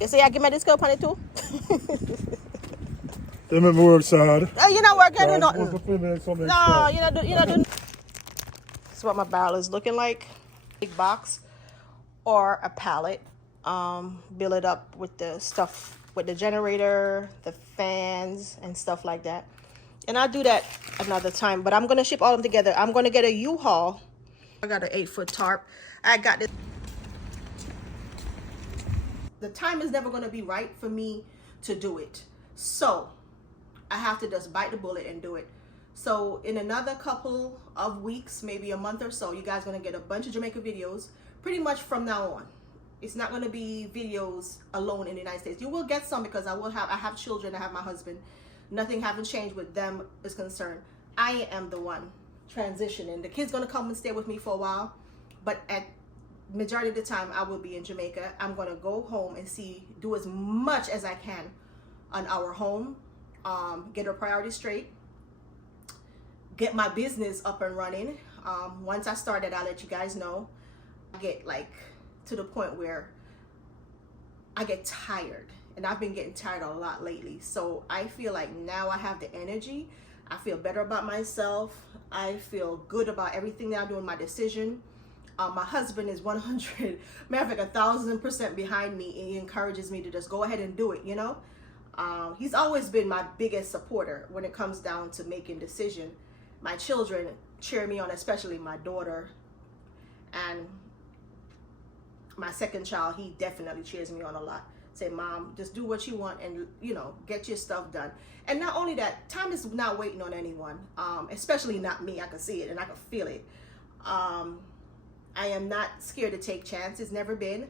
You see, I give me this cup on it too. They make me work so hard. Oh, you know working do I nothing. want to put me in something No, extra. you know do. This is what my barrel is looking like. Big box or a pallet. Build it up with the stuff, with the generator, the fans, and stuff like that. And I'll do that another time. But I'm gonna ship all of them together. I'm gonna get a U-Haul. I got an 8-foot tarp. I got this. The time is never gonna be right for me to do it. So I have to just bite the bullet and do it. So in another couple of weeks, maybe a month or so, you guys are gonna get a bunch of Jamaica videos pretty much from now on. It's not gonna be videos alone in the United States. You will get some because I have children, I have my husband. Nothing haven't changed with them is concerned. I am the one transitioning. The kid's gonna come and stay with me for a while, but at majority of the time I will be in Jamaica. I'm gonna go home and do as much as I can on our home, get our priorities straight, get my business up and running. Once I start it, I'll let you guys know. I get like to the point where I get tired, and I've been getting tired a lot lately. So I feel like now I have the energy. I feel better about myself. I feel good about everything that I'm doing, my decision. My husband is 100, matter of fact, 1,000% behind me. He encourages me to just go ahead and do it, you know. He's always been my biggest supporter when it comes down to making decision. My children cheer me on, especially my daughter, and my second child, he definitely cheers me on a lot. Say, Mom, just do what you want and, you know, get your stuff done. And not only that, time is not waiting on anyone, especially not me. I can see it and I can feel it. I am not scared to take chances, never been.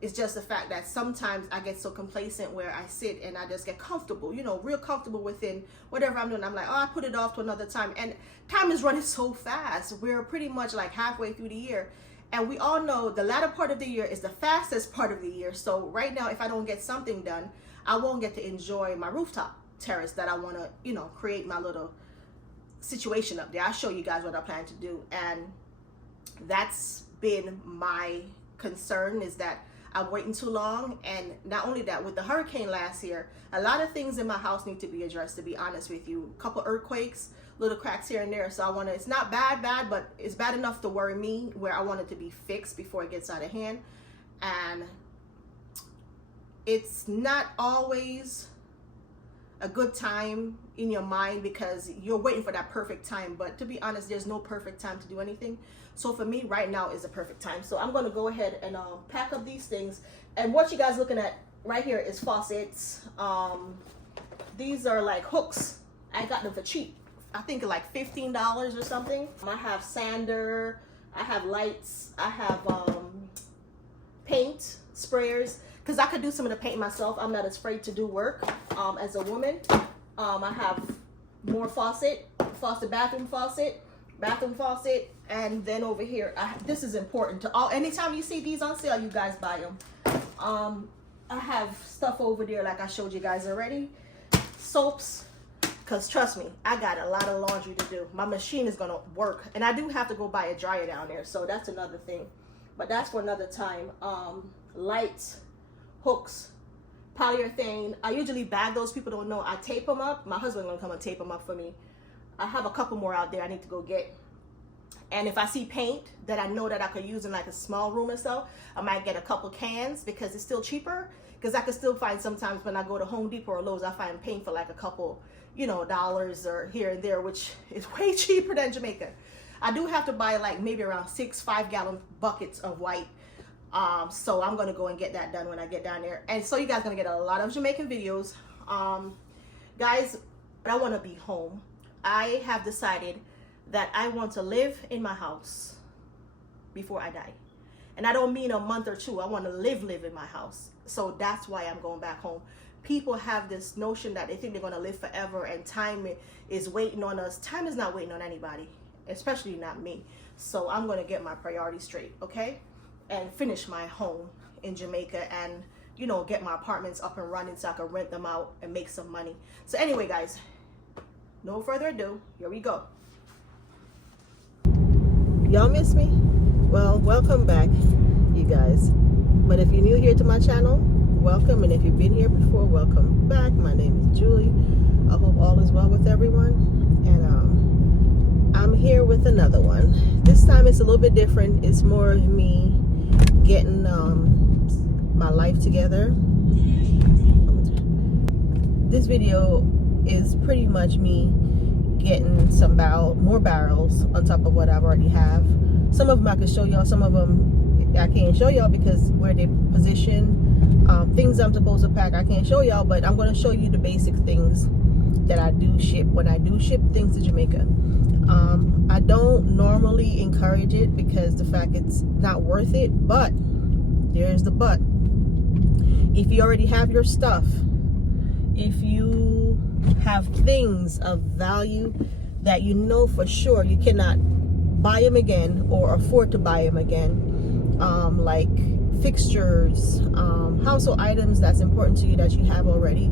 It's just the fact that sometimes I get so complacent where I sit and I just get comfortable, you know, real comfortable within whatever I'm doing. I'm like, oh, I put it off to another time. And time is running so fast. We're pretty much like halfway through the year. And we all know the latter part of the year is the fastest part of the year. So right now, if I don't get something done, I won't get to enjoy my rooftop terrace that I want to, you know, create my little situation up there. I'll show you guys what I plan to do. And that's been my concern, is that I'm waiting too long. And not only that, with the hurricane last year, a lot of things in my house need to be addressed, to be honest with you. A couple earthquakes, little cracks here and there. So it's not bad, but it's bad enough to worry me, where I want it to be fixed before it gets out of hand. And it's not always a good time in your mind because you're waiting for that perfect time. But to be honest, there's no perfect time to do anything. So for me, right now is the perfect time. So I'm going to go ahead and pack up these things. And what you guys looking at right here is faucets. These are like hooks. I got them for cheap. I think like $15 or something. I have sander, I have lights, I have paint sprayers, because I could do some of the paint myself. I'm not afraid to do work as a woman. I have more bathroom faucet, and then over here, this is important to all. Anytime you see these on sale, you guys buy them. I have stuff over there like I showed you guys already. Soaps. Because trust me, I got a lot of laundry to do. My machine is going to work. And I do have to go buy a dryer down there. So that's another thing. But that's for another time. Lights, hooks, polyurethane. I usually bag those. People don't know. I tape them up. My husband's going to come and tape them up for me. I have a couple more out there I need to go get. And if I see paint that I know that I could use in like a small room or so, I might get a couple cans because it's still cheaper. Because I can still find sometimes when I go to Home Depot or Lowe's, I find paint for like a couple, you know, dollars or here and there, which is way cheaper than Jamaica. I do have to buy like maybe around 6 5-gallon buckets of white. So I'm going to go and get that done when I get down there. And so you guys are going to get a lot of Jamaican videos. Guys, I want to be home. I have decided that I want to live in my house before I die. And I don't mean a month or two. I want to live in my house. So that's why I'm going back home. People have this notion that they think they're going to live forever and time is waiting on us. Time is not waiting on anybody, especially not me. So I'm going to get my priorities straight, okay? And finish my home in Jamaica and, you know, get my apartments up and running so I can rent them out and make some money. So anyway, guys, no further ado. Here we go. Y'all miss me? Well, welcome back, you guys. But if you're new here to my channel, welcome. And if you've been here before, welcome back. My name is Julie. I hope all is well with everyone. And I'm here with another one. This time it's a little bit different. It's more of me getting my life together. This video is pretty much me getting some more barrels on top of what I've already have. Some of them I can show y'all, some of them I can't show y'all because where they position, things I'm supposed to pack I can't show y'all, but I'm going to show you the basic things that I do ship when I do ship things to Jamaica. I don't normally encourage it because the fact it's not worth it, but there's the but. If you already have your stuff, if you have things of value that you know for sure you cannot buy them again or afford to buy them again, like fixtures, household items that's important to you that you have already,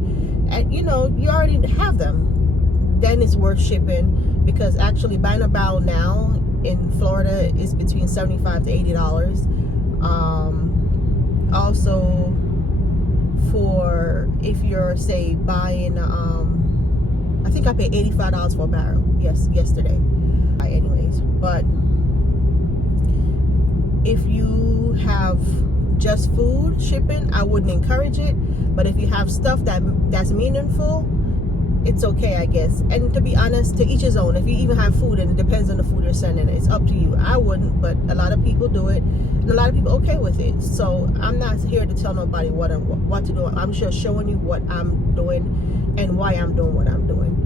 and you know you already have them, then it's worth shipping, because actually buying a barrel now in Florida is between $75 to $80. Also, for if you're say buying I think I paid $85 for a barrel yesterday anyways. But if you have just food shipping, I wouldn't encourage it. But if you have stuff that's meaningful, it's okay, I guess. And to be honest, to each his own. If you even have food and it depends on the food you're sending, it's up to you. I wouldn't, but a lot of people do it, and a lot of people okay with it. So I'm not here to tell nobody what to do. I'm just showing you what I'm doing and why I'm doing what I'm doing.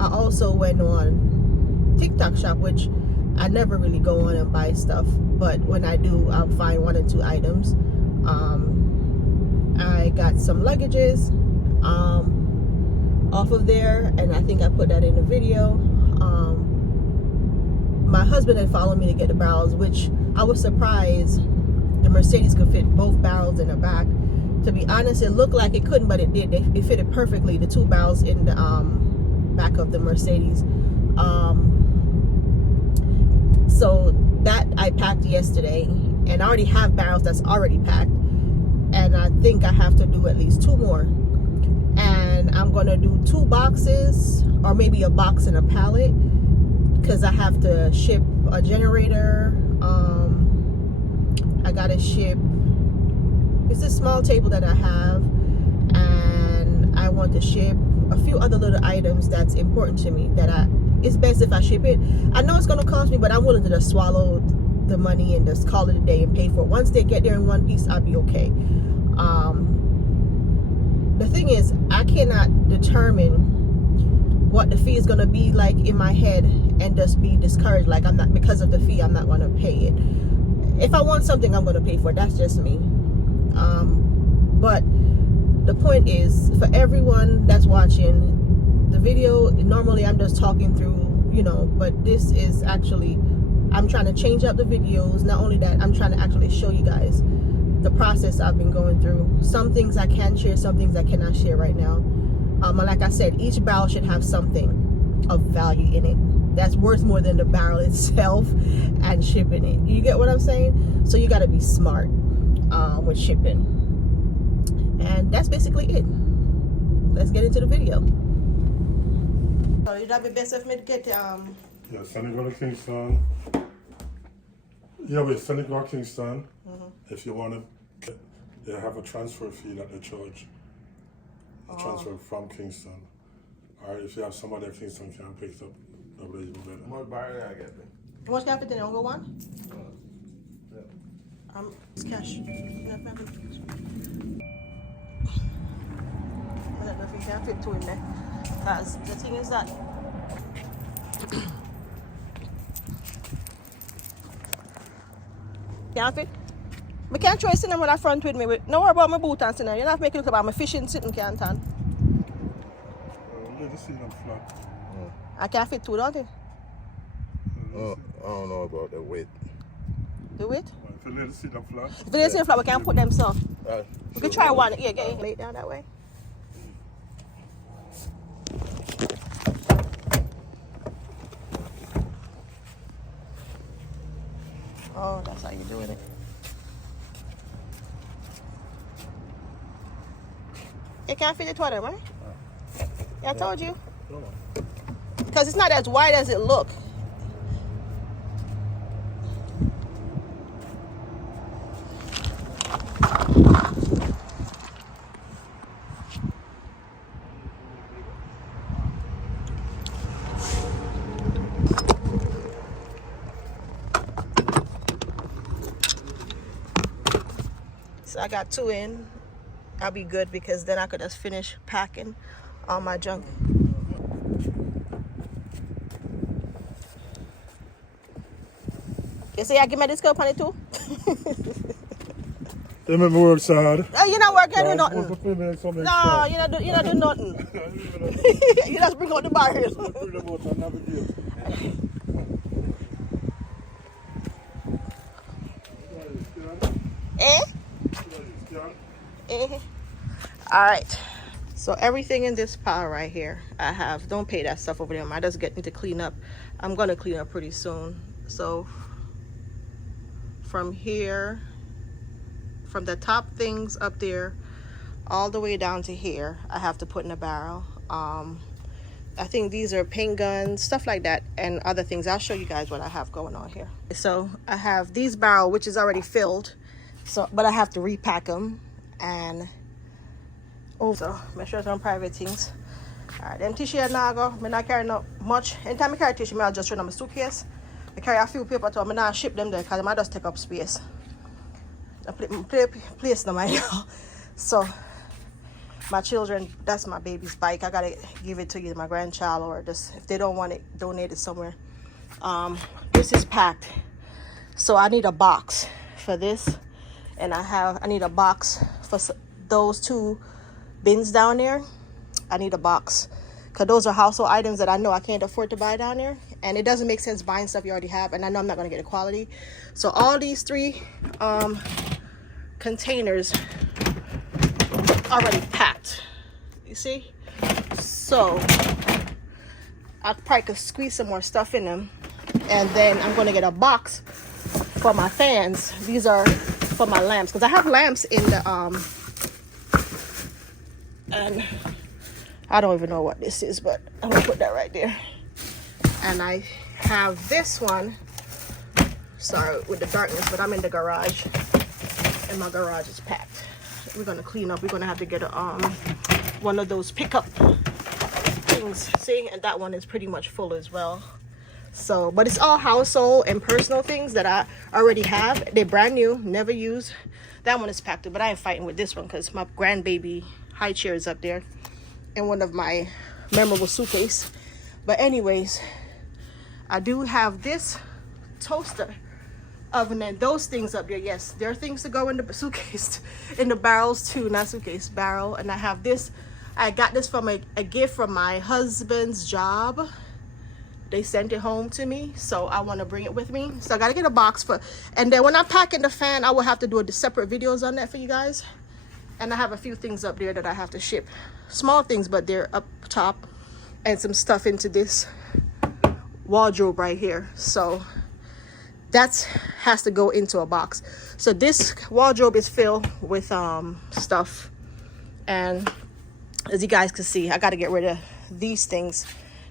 I also went on TikTok shop, which I never really go on and buy stuff, but when I do, I'll find 1 or 2 items. I got some luggages off of there, and I think I put that in the video. My husband had followed me to get the barrels, which I was surprised the Mercedes could fit both barrels in the back. To be honest, it looked like it couldn't, but it did. It fitted perfectly, the 2 barrels in the back of the Mercedes. So that I packed yesterday, and I already have barrels that's already packed, and I think I have to do at least 2 more. And I'm gonna do 2 boxes, or maybe a box and a pallet, because I have to ship a generator. I gotta ship, it's a small table that I have, and I want to ship a few other little items that's important to me that it's best if I ship it. I know it's gonna cost me, but I'm willing to just swallow the money and just call it a day and pay for it. Once they get there in one piece, I'll be okay. The thing is, I cannot determine what the fee is going to be like in my head and just be discouraged, like I'm not, because of the fee I'm not going to pay it. If I want something, I'm going to pay for it. That's just me. But the point is, for everyone that's watching the video, normally I'm just talking through, you know, but this is actually, I'm trying to change up the videos. Not only that, I'm trying to actually show you guys the process I've been going through. Some things I can share, some things I cannot share right now. Like I said, each barrel should have something of value in it that's worth more than the barrel itself and shipping it. You get what I'm saying? So you got to be smart with shipping. And that's basically it. Let's get into the video. So would that be best if me to get Yeah, Senegal to Kingston. Yeah, with Senegal Kingston. If you want to, they have a transfer fee that they charge. A transfer from Kingston. Alright, if you have somebody at Kingston can pick it up, that'll be even better. More buyer I get. How much can I fit in there? I'll go 1? It's cash. I don't know if you can fit 2 in there. Because the thing is that can't fit. I can't try sitting with that front with me. Don't worry about my boot and sitting. You don't have to make it look about my fishing sitting, can't I? Let the seat up flat. I can't fit 2, don't it? I don't know about the weight. The weight? If you let the seat up flat. If they sit flat, we can put them so. We can try one. Yeah, get it. Lay it down that way. Oh, that's how you're doing it. You can't fit it to them, right? Yeah, I told you. Because it's not as wide as it look. So I got 2 in. I'll be good because then I could just finish packing all my junk. You see, I give my discount on it too. They make me work so hard. Oh, you not working, do nothing. No, No, you not do nothing. You just bring out the barrels. Eh? Eh? All right. So everything in this pile right here, I have. Don't pay that stuff over there. I just need to clean up. I'm gonna clean up pretty soon. So from here, from the top things up there, all the way down to here, I have to put in a barrel. I think these are paint guns, stuff like that, and other things. I'll show you guys what I have going on here. So I have these barrel, which is already filled. So, but I have to repack them and also make sure some private things. All right, them tissue now go. Me not carry not much. Anytime I carry tissue, I'll just run on my suitcase. I carry a few paper too. I not ship them there because they might just take up space. I place them right now. So my children, that's my baby's bike. I gotta give it to either my grandchild or just if they don't want it, donate it somewhere. This is packed, so I need a box for this, and I need a box for those 2 bins down there. I need a box because those are household items that I know I can't afford to buy down there, and it doesn't make sense buying stuff you already have, and I know I'm not going to get a quality. So all these 3 containers already packed, you see. So I probably could squeeze some more stuff in them, and then I'm going to get a box for my fans. These are for my lamps because I have lamps in the and I don't even know what this is, but I'm gonna put that right there. And I have this one, sorry with the darkness, but I'm in the garage and my garage is packed. We're gonna clean up. We're gonna have to get a one of those pickup things, see, and that one is pretty much full as well. So, but it's all household and personal things that I already have. They're brand new, never used. That one is packed, but I ain't fighting with this one because my grandbaby high chair is up there and one of my memorable suitcase. But anyways, I do have this toaster oven and those things up there. Yes, there are things to go in the suitcase, in the barrels too, not suitcase, barrel. And I have this, I got this from a gift from my husband's job. They sent it home to me, so I want to bring it with me. So I got to get a box for, and then when I'm packing the fan, I will have to do a separate videos on that for you guys. And I have a few things up there that I have to ship. Small things, but they're up top. And some stuff into this wardrobe right here. So that has to go into a box. So this wardrobe is filled with stuff. And as you guys can see, I got to get rid of these things.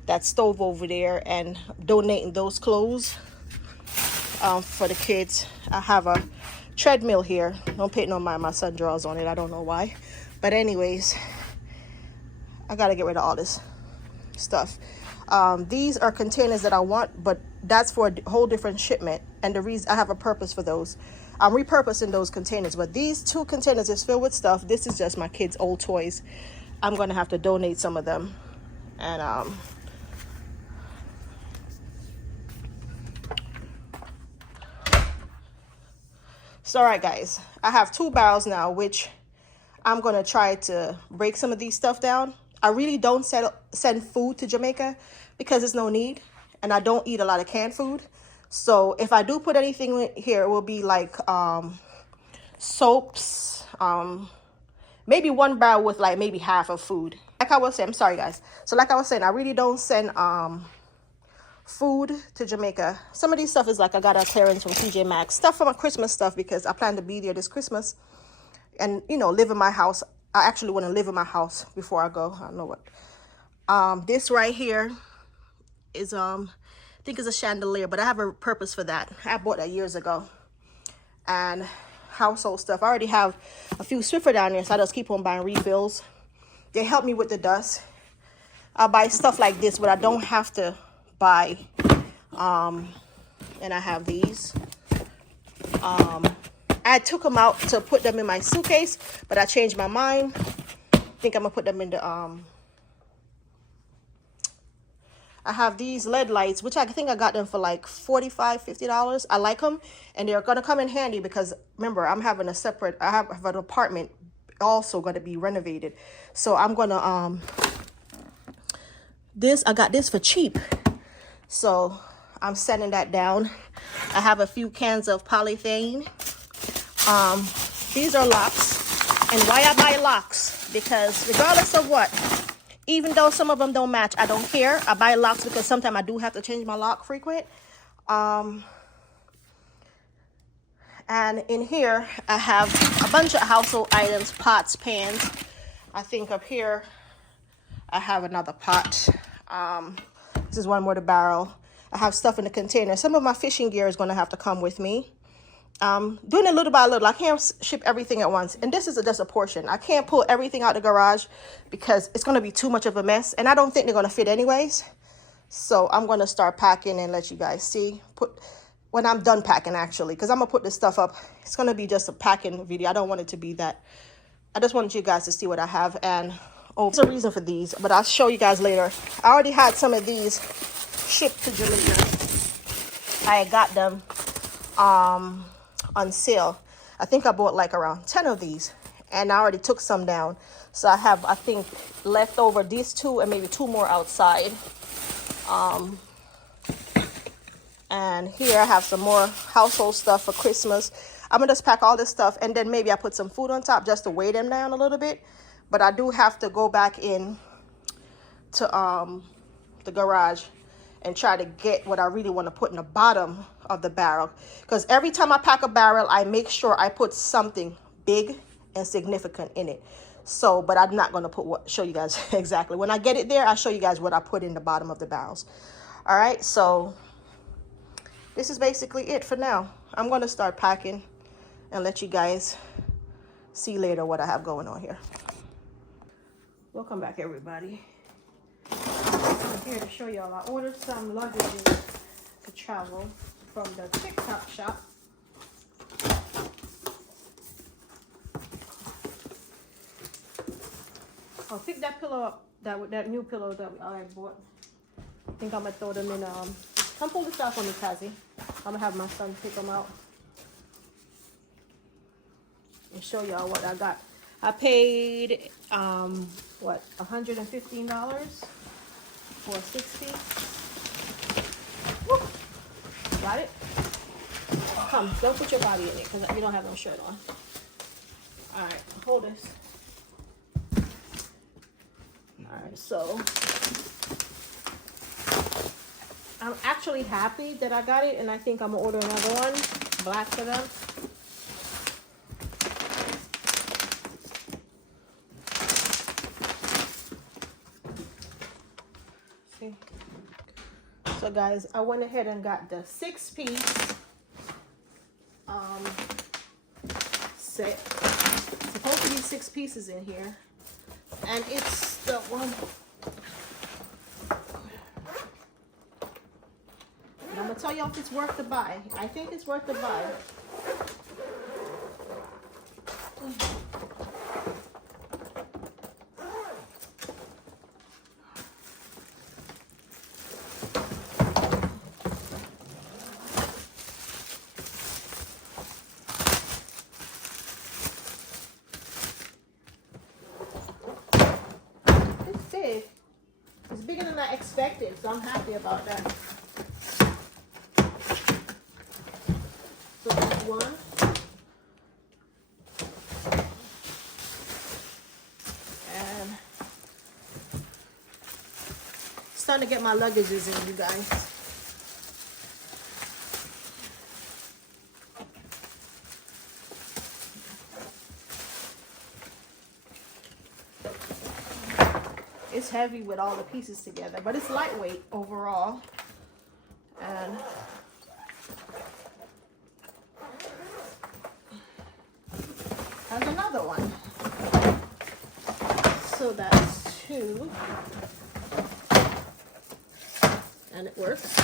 That stove over there and donating those clothes for the kids. I have a treadmill here. Don't pay no mind, my son draws on it. I don't know why. But anyways, I got to get rid of all this stuff. These are containers that I want, but that's for a whole different shipment. And the reason I have a purpose for those. I'm repurposing those containers, but these 2 containers is filled with stuff. This is just my kids' old toys. I'm going to have to donate some of them. And so all right guys, I have 2 barrels now, which I'm gonna try to break some of these stuff down. I really don't send food to Jamaica because there's no need, and I don't eat a lot of canned food. So if I do put anything in here, it will be like soaps, maybe 1 barrel with like maybe half of food. Like I was saying, I'm sorry guys. So like I was saying, I really don't send food to Jamaica. Some of these stuff is like I got a clearance from TJ Maxx, stuff for my Christmas stuff because I plan to be there this Christmas and, you know, live in my house I actually want to live in my house before I go. I don't know what. This right here is I think it's a chandelier, but I have a purpose for that. I bought that years ago. And household stuff. I already have a few Swiffer down there, so I just keep on buying refills. They help me with the dust. I'll buy stuff like this, but I don't have to buy. And I have these. I took them out to put them in my suitcase, but I changed my mind. I think I'm gonna put them in the I have these LED lights, which I think I got them for like $45, $50. I like them, and they're gonna come in handy because remember, I'm having a separate. I have an apartment also gonna be renovated, so I'm gonna I got this for cheap, so I'm setting that down. I have a few cans of polythene. These are locks, and why I buy locks? Because regardless of what. Even though some of them don't match, I don't care. I buy locks because sometimes I do have to change my lock frequent. And in here, I have a bunch of household items, pots, pans. I think up here, I have another pot. This is one more to barrel. I have stuff in the container. Some of my fishing gear is going to have to come with me. Doing it little by little. I can't ship everything at once, and this is just a portion. I can't pull everything out the garage because it's going to be too much of a mess, and I don't think they're going to fit anyways. So I'm going to start packing and let you guys see when I'm done packing, actually, because I'm going to put this stuff up. It's going to be just a packing video. I don't want it to be that. I just wanted you guys to see what I have, and there's a reason for these, but I'll show you guys later. I already had some of these shipped to Jamaica. I got them on sale. I think I bought like around 10 of these, and I already took some down. So I have, I think, left over these 2 and maybe 2 more outside. And here I have some more household stuff for Christmas. I'm gonna just pack all this stuff, and then maybe I put some food on top just to weigh them down a little bit. But I do have to go back in to the garage and try to get what I really want to put in the bottom of the barrel. Because every time I pack a barrel, I make sure I put something big and significant in it. So, but I'm not going to show you guys exactly. When I get it there, I'll show you guys what I put in the bottom of the barrels. All right, so this is basically it for now. I'm going to start packing and let you guys see later what I have going on here. Welcome back, everybody. I'm here to show y'all. I ordered some luggage to travel from the TikTok shop. I'll pick that pillow up, that new pillow that I bought. I think I'm gonna throw them in. Come pull this out for me, Kazi. I'm gonna have my son pick them out and show y'all what I got. I paid what, $115 for a 6-piece. Got it? Come, don't put your body in it because you don't have no shirt on. All right, hold this. All right, so I'm actually happy that I got it, and I think I'm gonna order another one, black for them. See? So guys, I went ahead and got the 6-piece set. It's supposed to be 6 pieces in here, and it's the one. And I'm gonna tell y'all if it's worth the buy. I think it's worth the buy. It's bigger than I expected, so I'm happy about that. So that's one. And it's starting to get my luggages in, you guys. It's heavy with all the pieces together, but it's lightweight overall. And there's another one. So that's 2. And it works.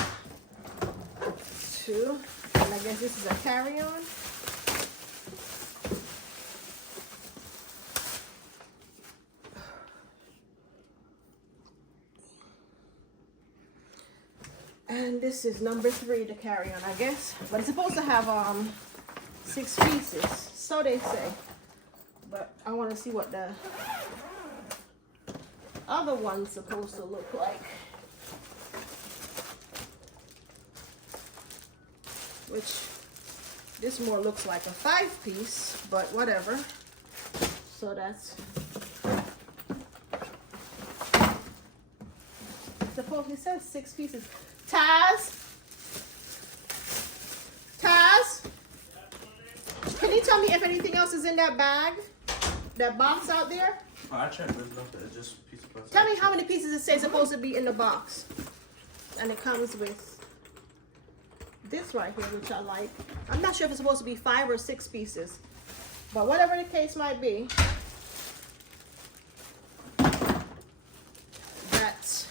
2. And I guess this is a carry-on. And this is number 3 to carry on, I guess. But it's supposed to have 6 pieces, so they say. But I want to see what the other one's supposed to look like. Which this more looks like a 5-piece, but whatever. So that's supposedly says 6 pieces. Taz, can you tell me if anything else is in that bag, that box out there? Oh, I checked. There's nothing. It's just a piece of plastic. Tell me how many pieces it says supposed to be in the box. And it comes with this right here, which I like. I'm not sure if it's supposed to be 5 or 6 pieces, but whatever the case might be, that's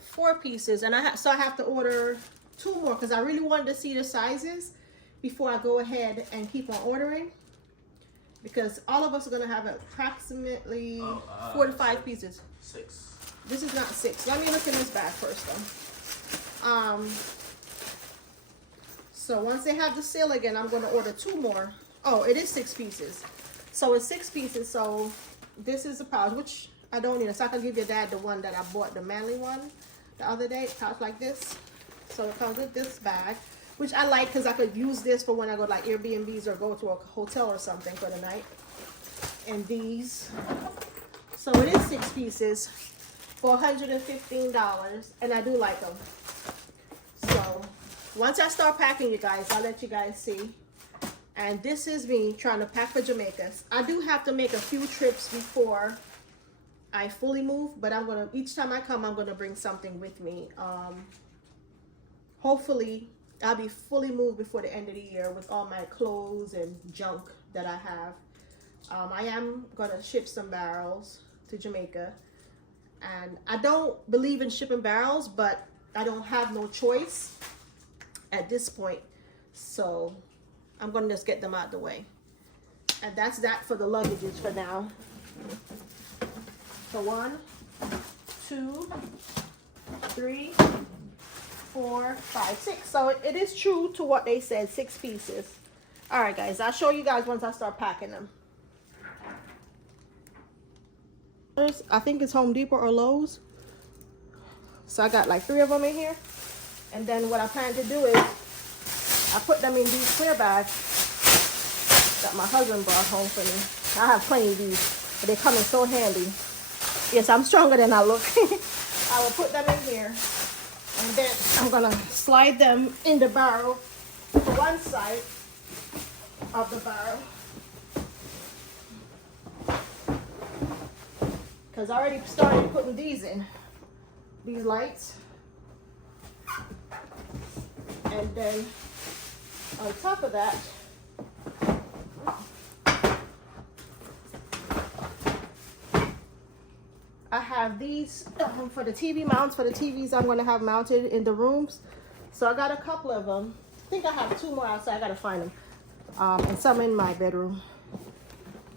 4 pieces. And so I have to order 2 more because I really wanted to see the sizes before I go ahead and keep on ordering, because all of us are going to have approximately 4 to 5 pieces. 6. This is not 6. Let me look in this bag first though. So once they have the sale again, I'm going to order 2 more. Oh, it is 6 pieces. So it's 6 pieces. So this is a pouch, which I don't need. So I can give your dad the one that I bought, the manly one, the other day. Pouch like this. So it comes with this bag, which I like because I could use this for when I go to like Airbnbs or go to a hotel or something for the night. And these. So it is 6 pieces for $115, and I do like them. So once I start packing, you guys, I'll let you guys see. And this is me trying to pack for Jamaica. I do have to make a few trips before I fully move, but each time I come, I'm gonna bring something with me. Hopefully I'll be fully moved before the end of the year with all my clothes and junk that I have. I am gonna ship some barrels to Jamaica, and I don't believe in shipping barrels, but I don't have no choice at this point, so I'm gonna just get them out the way. And that's that for the luggages for now. So 1, 2, 3, 4, 5, 6. So it is true to what they said, 6 pieces. All right, guys, I'll show you guys once I start packing them. I think it's Home Depot or Lowe's. So I got like 3 of them in here. And then what I plan to do is I put them in these clear bags that my husband brought home for me. I have plenty of these, but they come in so handy. Yes, I'm stronger than I look. I will put them in here, and then I'm gonna slide them in the barrel to one side of the barrel, because I already started putting these in, these lights. And then on top of that, I have these for the TV mounts, for the TVs I'm going to have mounted in the rooms. So I got a couple of them. I think I have 2 more outside. I got to find them. And some in my bedroom.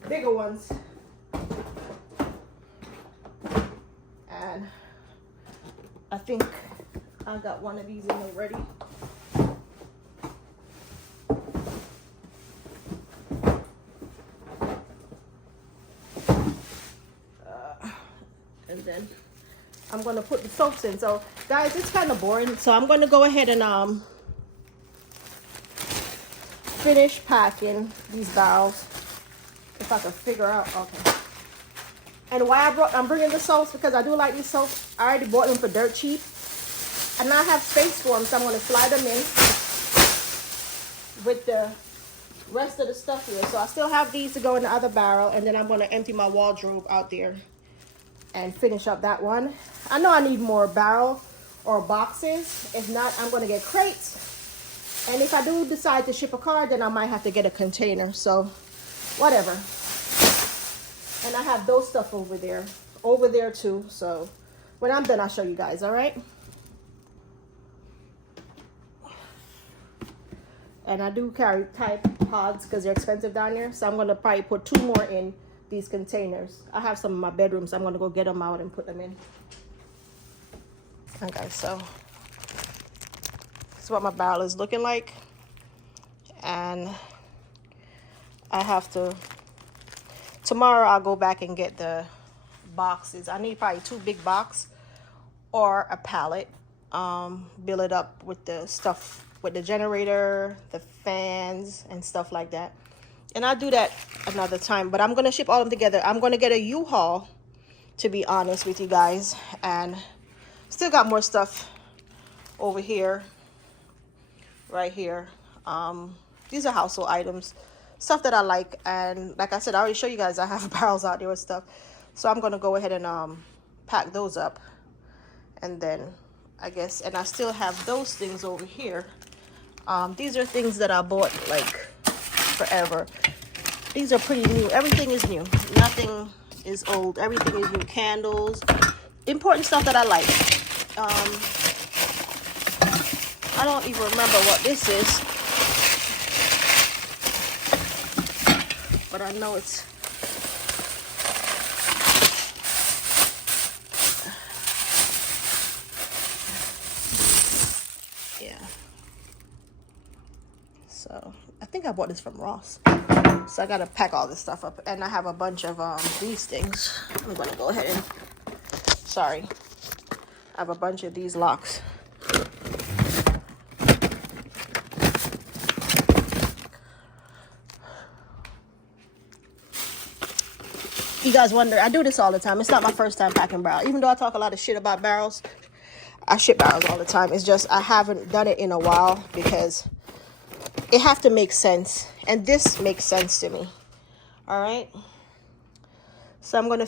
Bigger ones. And I think I got one of these in already. And then I'm going to put the soaps in. So guys, it's kind of boring. So I'm going to go ahead and finish packing these barrels. If I can figure out. Okay. And why I'm bringing the soaps, because I do like these soaps. I already bought them for dirt cheap. And I have space for them, so I'm going to slide them in with the rest of the stuff here. So I still have these to go in the other barrel, and then I'm going to empty my wardrobe out there and finish up that one. I know I need more barrel or boxes. If not, I'm gonna get crates. And if I do decide to ship a car, then I might have to get a container. So whatever. And I have those stuff over there too. So when I'm done, I'll show you guys, all right? And I do carry type pods because they're expensive down there. So I'm gonna probably put 2 more in these containers. I have some in my bedroom, so I'm gonna go get them out and put them in. Okay, so this is what my barrel is looking like. And I have to, tomorrow I'll go back and get the boxes. I need probably 2 big boxes or a pallet. Build it up with the stuff, with the generator, the fans, and stuff like that. And I'll do that another time, but I'm gonna ship all of them together. I'm gonna get a U-Haul, to be honest with you guys, and still got more stuff over here, right here. These are household items, stuff that I like, and like I said, I already show you guys I have barrels out there with stuff. So I'm gonna go ahead and pack those up, and then I guess, and I still have those things over here. These are things that I bought like forever. These are pretty new. Everything is new. Nothing is old. Everything is new. Candles, important stuff that I like. I don't even remember what this is, but I know it's so I think I bought this from Ross. So I gotta pack all this stuff up, and I have a bunch of these things. I'm gonna go ahead and, sorry, I have a bunch of these locks. You guys wonder, I do this all the time. It's not my first time packing barrels. Even though I talk a lot of shit about barrels, I ship barrels all the time. It's just I haven't done it in a while because it have to make sense, and this makes sense to me. All right, so I'm gonna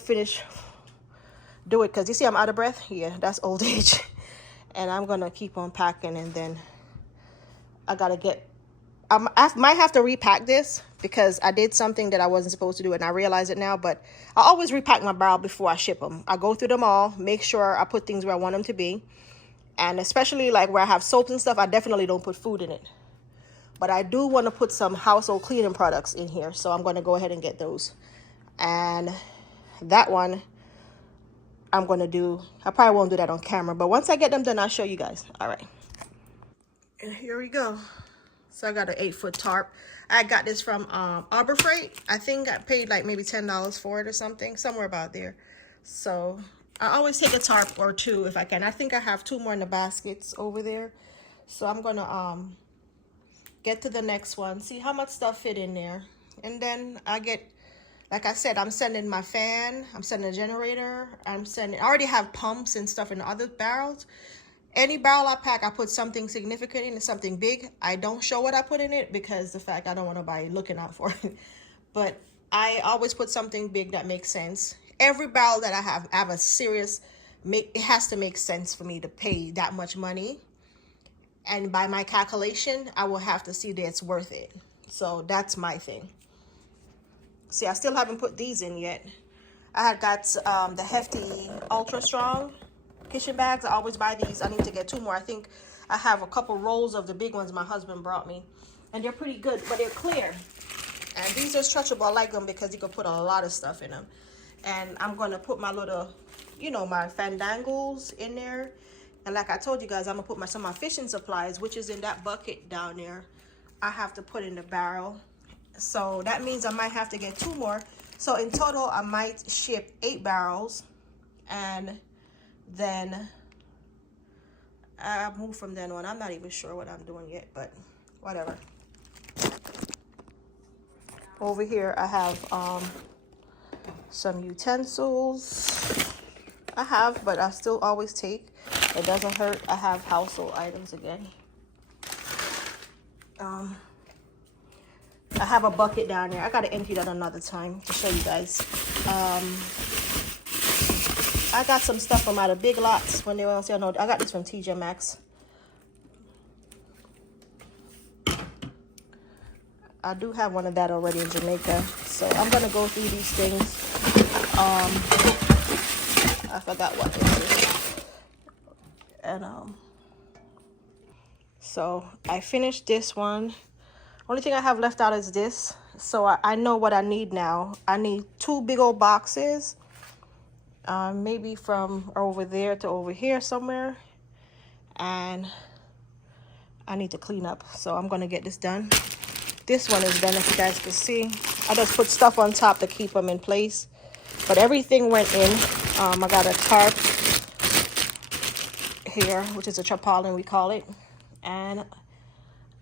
do it because you see I'm out of breath. Yeah, that's old age. And I'm gonna keep on packing, and then I gotta get, I might have to repack this because I did something that I wasn't supposed to do, and I realize it now. But I always repack my barrel before I ship them. I go through them all, make sure I put things where I want them to be, and especially like where I have soaps and stuff, I definitely don't put food in it. But I do want to put some household cleaning products in here, so I'm going to go ahead and get those. And that one, I'm going to do, I probably won't do that on camera, but once I get them done, I'll show you guys. All right. And here we go. So I got an 8-foot tarp. I got this from Arbor Freight. I think I paid like maybe $10 for it or something, somewhere about there. So I always take a tarp or 2 if I can. I think I have 2 more in the baskets over there. So I'm going to get to the next one, see how much stuff fit in there, and then I get, like I said, I'm sending my fan, I'm sending a generator, I already have pumps and stuff in the other barrels. Any barrel I pack, I put something significant in it, something big. I don't show what I put in it because the fact I don't want nobody looking out for it. But I always put something big that makes sense. Every barrel that I have a serious, it has to make sense for me to pay that much money. And by my calculation, I will have to see that it's worth it. So that's my thing. See, I still haven't put these in yet. I had got the hefty ultra strong kitchen bags. I always buy these. I need to get 2 more. I think I have a couple rolls of the big ones my husband brought me, and they're pretty good, but they're clear. And these are stretchable. I like them because you can put a lot of stuff in them. And I'm going to put my little, you know, my fandangles in there. And like I told you guys, I'm going to put some of my fishing supplies, which is in that bucket down there. I have to put in the barrel. So that means I might have to get 2 more. So in total, I might ship 8 barrels. And then I'll move from then on. I'm not even sure what I'm doing yet, but whatever. Over here, I have some utensils. I have, but I still always take. It doesn't hurt. I have household items again. I have a bucket down there. I gotta empty that another time to show you guys. I got some stuff from out of Big Lots when they were on sale. No, I got this from TJ Maxx. I do have one of that already in Jamaica. So I'm gonna go through these things. I forgot what this is. And so I finished this one. Only thing I have left out is this. So I know what I need now. I need 2 big old boxes. Maybe from over there to over here somewhere. And I need to clean up. So I'm going to get this done. This one is done, if you guys can see. I just put stuff on top to keep them in place. But everything went in. I got a tarp here, which is a tarpaulin we call it. And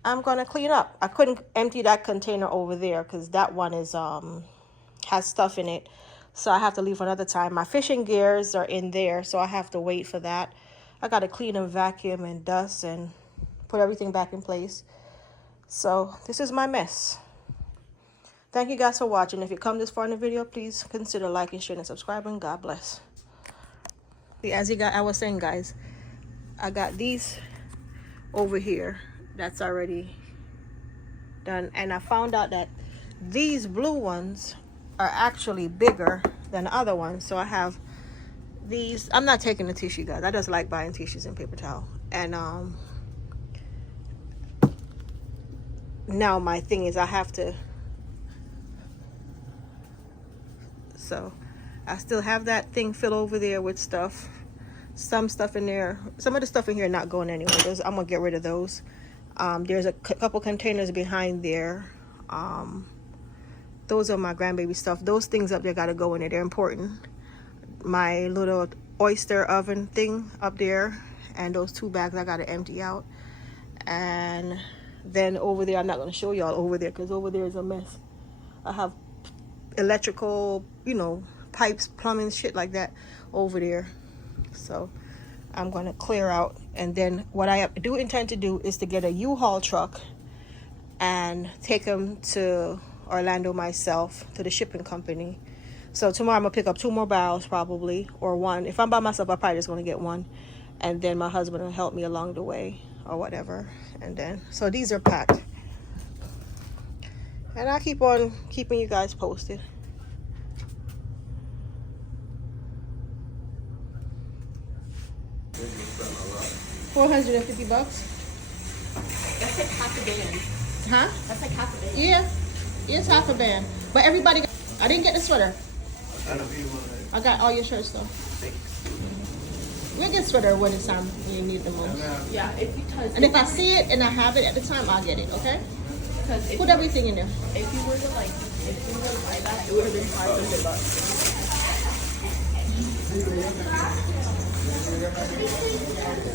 I'm going to clean up. I couldn't empty that container over there because that one is has stuff in it. So I have to leave another time. My fishing gears are in there, so I have to wait for that. I got to clean and vacuum and dust and put everything back in place. So this is my mess. Thank you guys for watching. If you come this far in the video, please consider liking, sharing, and subscribing. God bless. As I was saying, guys, I got these over here. That's already done. And I found out that these blue ones are actually bigger than the other ones. So I have these. I'm not taking the tissue, guys. I just like buying tissues and paper towel. And now my thing is I have to, so I still have that thing filled over there with stuff. Some stuff in there, some of the stuff in here not going anywhere. I'm gonna get rid of those. There's a couple containers behind there. Those are my grandbaby stuff. Those things up there gotta go in there. They're important. My little oyster oven thing up there, and those 2 bags I gotta empty out. And then over there, I'm not gonna show y'all over there because over there is a mess. I have electrical, you know, pipes, plumbing, shit like that over there. So I'm gonna clear out, and then what I do intend to do is to get a U-Haul truck and take them to Orlando myself, to the shipping company. So tomorrow I'm gonna pick up 2 more barrels probably, or 1. If I'm by myself, I'm probably just gonna get 1, and then my husband will help me along the way or whatever. And then so these are packed, and I'll keep on keeping you guys posted. $450. That's like half a band. Huh? That's like half a band. Yeah, it's half a band. But everybody, I didn't get the sweater. I got all your shirts though. We'll get sweater when it's time you need the most. Yeah, it's because. And if I see it and I have it at the time, I'll get it. Okay? Because Put everything in there. if you were to buy that, it would have been $500.